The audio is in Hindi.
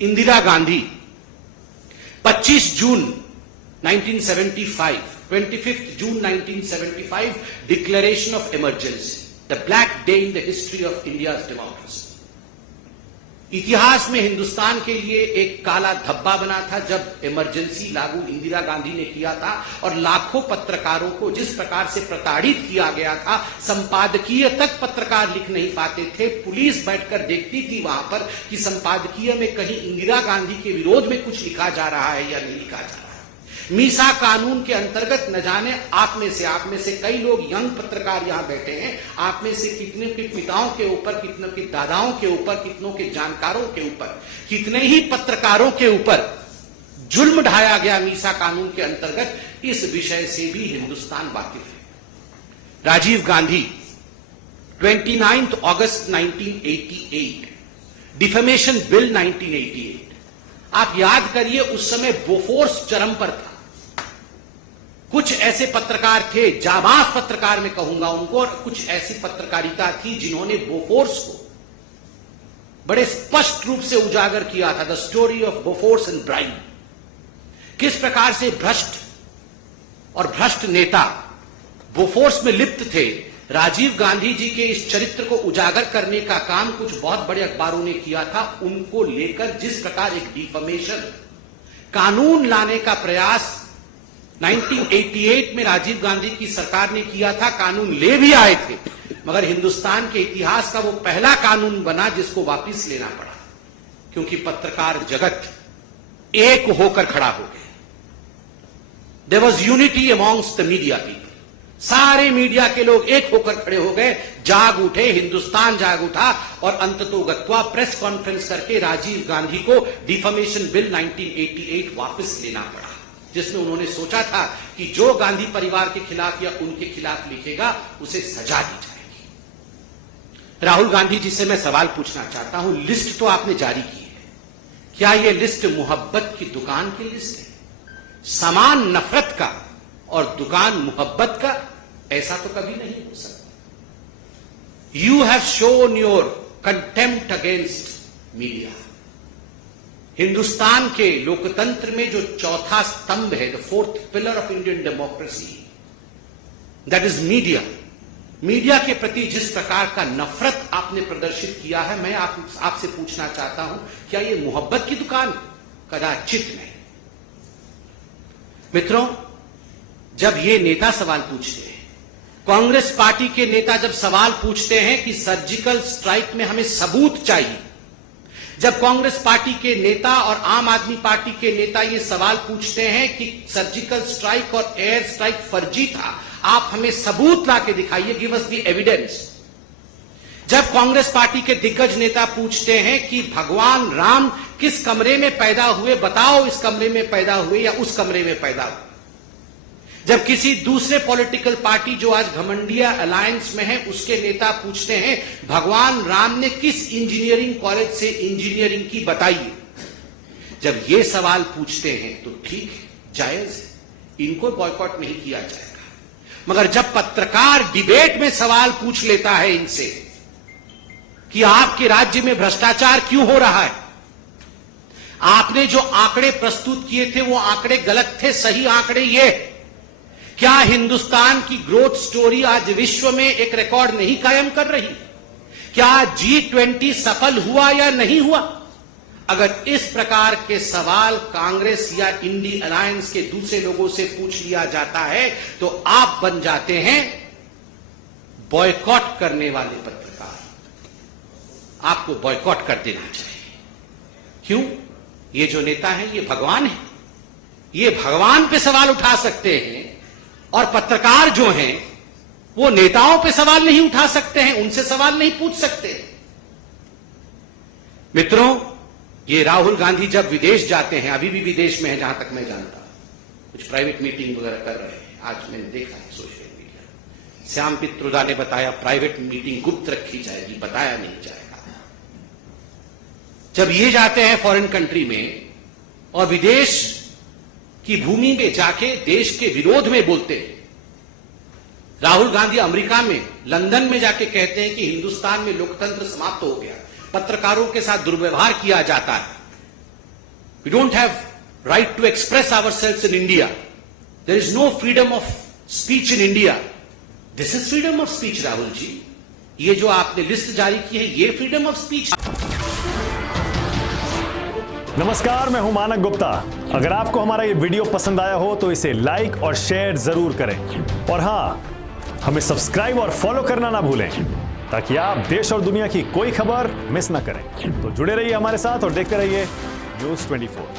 Indira Gandhi 25 June 1975, 25th June 1975, Declaration of Emergency, the black day in the history of India's democracy. इतिहास में हिंदुस्तान के लिए एक काला धब्बा बना था जब इमरजेंसी लागू इंदिरा गांधी ने किया था और लाखों पत्रकारों को जिस प्रकार से प्रताड़ित किया गया था, संपादकीय तक पत्रकार लिख नहीं पाते थे। पुलिस बैठकर देखती थी वहां पर कि संपादकीय में कहीं इंदिरा गांधी के विरोध में कुछ लिखा जा रहा है या नहीं लिखा जा रहा है। मीसा कानून के अंतर्गत न जाने आप में से कई लोग यंग पत्रकार यहां बैठे हैं, आप में से कितने के पिताओं के ऊपर, कितनों के दादाओं के ऊपर, कितनों के जानकारों के ऊपर, कितने ही पत्रकारों के ऊपर जुल्म ढाया गया मीसा कानून के अंतर्गत। इस विषय से भी हिंदुस्तान वाकिफ है। राजीव गांधी 29 अगस्त 1988, डिफेमेशन बिल 1988, आप याद करिए उस समय बोफोर्स चरम पर था। कुछ ऐसे पत्रकार थे, जाबाज पत्रकार मैं कहूंगा उनको, और कुछ ऐसी पत्रकारिता थी जिन्होंने बोफोर्स को बड़े स्पष्ट रूप से उजागर किया था। The story of Bofors and bribe, किस प्रकार से भ्रष्ट और भ्रष्ट नेता बोफोर्स में लिप्त थे। राजीव गांधी जी के इस चरित्र को उजागर करने का काम कुछ बहुत बड़े अखबारों ने किया था। उनको लेकर जिस प्रकार एक डिफेमेशन कानून लाने का प्रयास 1988 में राजीव गांधी की सरकार ने किया था, कानून ले भी आए थे, मगर हिंदुस्तान के इतिहास का वो पहला कानून बना जिसको वापस लेना पड़ा, क्योंकि पत्रकार जगत एक होकर खड़ा हो गया। There was unity amongst the media people, सारे मीडिया के लोग एक होकर खड़े हो गए, जाग उठे, हिंदुस्तान जाग उठा और अंततोगत्वा प्रेस कॉन्फ्रेंस करके राजीव गांधी को डिफेमेशन बिल 1988 वापस लेना पड़ा, जिसमें उन्होंने सोचा था कि जो गांधी परिवार के खिलाफ या उनके खिलाफ लिखेगा उसे सजा दी जाएगी। राहुल गांधी जी से मैं सवाल पूछना चाहता हूं, लिस्ट तो आपने जारी की है, क्या यह लिस्ट मोहब्बत की दुकान की लिस्ट है? सामान नफरत का और दुकान मोहब्बत का? ऐसा तो कभी नहीं हो सकता। You have shown your contempt against media. Hindustan के लोकतंत्र में जो चौथा स्तंभ है, the fourth pillar of Indian democracy, that is media. Media के प्रति जिस प्रकार का नफरत आपने प्रदर्शित किया है, मैं आपसे पूछना चाहता हूं, क्या यह मोहब्बत की दुकान? कदाचित नहीं। मित्रों, जब ये नेता सवाल पूछते हैं, कांग्रेस पार्टी के नेता जब सवाल पूछते हैं कि सर्जिकल स्ट्राइक में हमें सबूत चाहिए, जब कांग्रेस पार्टी के नेता और आम आदमी पार्टी के नेता ये सवाल पूछते हैं कि सर्जिकल स्ट्राइक और एयर स्ट्राइक फर्जी था, आप हमें सबूत ला के दिखाइए, गिव अस द एविडेंस। जब कांग्रेस पार्टी के दिग्गज नेता पूछते हैं कि भगवान राम किस कमरे में पैदा हुए, बताओ इस कमरे में पैदा हुए या उस कमरे में पैदा हुए। जब किसी दूसरे पॉलिटिकल पार्टी जो आज घमंडिया अलायंस में है उसके नेता पूछते हैं भगवान राम ने किस इंजीनियरिंग कॉलेज से इंजीनियरिंग की, बताइए। जब ये सवाल पूछते हैं तो ठीक है, जायज है, इनको बॉयकॉट नहीं किया जाएगा। मगर जब पत्रकार डिबेट में सवाल पूछ लेता है इनसे कि आपके राज्य में भ्रष्टाचार क्यों हो रहा है, आपने जो आंकड़े प्रस्तुत किए थे वो आंकड़े गलत थे, सही आंकड़े ये, क्या हिंदुस्तान की ग्रोथ स्टोरी आज विश्व में एक रिकॉर्ड नहीं कायम कर रही? क्या G20 सफल हुआ या नहीं हुआ? अगर इस प्रकार के सवाल कांग्रेस या इंडी अलायंस के दूसरे लोगों से पूछ लिया जाता है तो आप बन जाते हैं बॉयकॉट करने वाले पत्रकार। आपको बॉयकॉट कर देना चाहिए। क्यों? ये जो नेता हैं ये भगवान है, ये भगवान पे सवाल उठा सकते हैं और पत्रकार जो हैं वो नेताओं पे सवाल नहीं उठा सकते हैं, उनसे सवाल नहीं पूछ सकते। मित्रों, ये राहुल गांधी जब विदेश जाते हैं, अभी भी विदेश में है जहां तक मैं जानता हूं, कुछ प्राइवेट मीटिंग वगैरह कर रहे हैं, आज मैंने देखा है सोशल मीडिया। श्याम पित्रोदा ने बताया प्राइवेट मीटिंग गुप्त रखी जाएगी, बताया नहीं जाएगा। जब ये जाते हैं फॉरेन कंट्री में और विदेश की भूमि में जाके देश के विरोध में बोलते हैं, राहुल गांधी अमेरिका में, लंदन में जाके कहते हैं कि हिंदुस्तान में लोकतंत्र समाप्त हो गया, पत्रकारों के साथ दुर्व्यवहार किया जाता है, We don't have right to express ourselves in India. There is no freedom of speech in India. This is freedom of speech, Rahul ji. ये जो आपने लिस्ट जारी की है, ये फ्रीडम ऑफ स्पीच. नमस्कार, मैं हूं मानक गुप्ता. अगर आपको हमारा ये वीडियो पसंद आया हो तो इसे लाइक और शेयर जरूर करें. और हां, हमें सब्सक्राइब और फॉलो करना ना भूलें ताकि आप देश और दुनिया की कोई खबर मिस ना करें. तो जुड़े रहिए हमारे साथ और देखते रहिए न्यूज़ 24.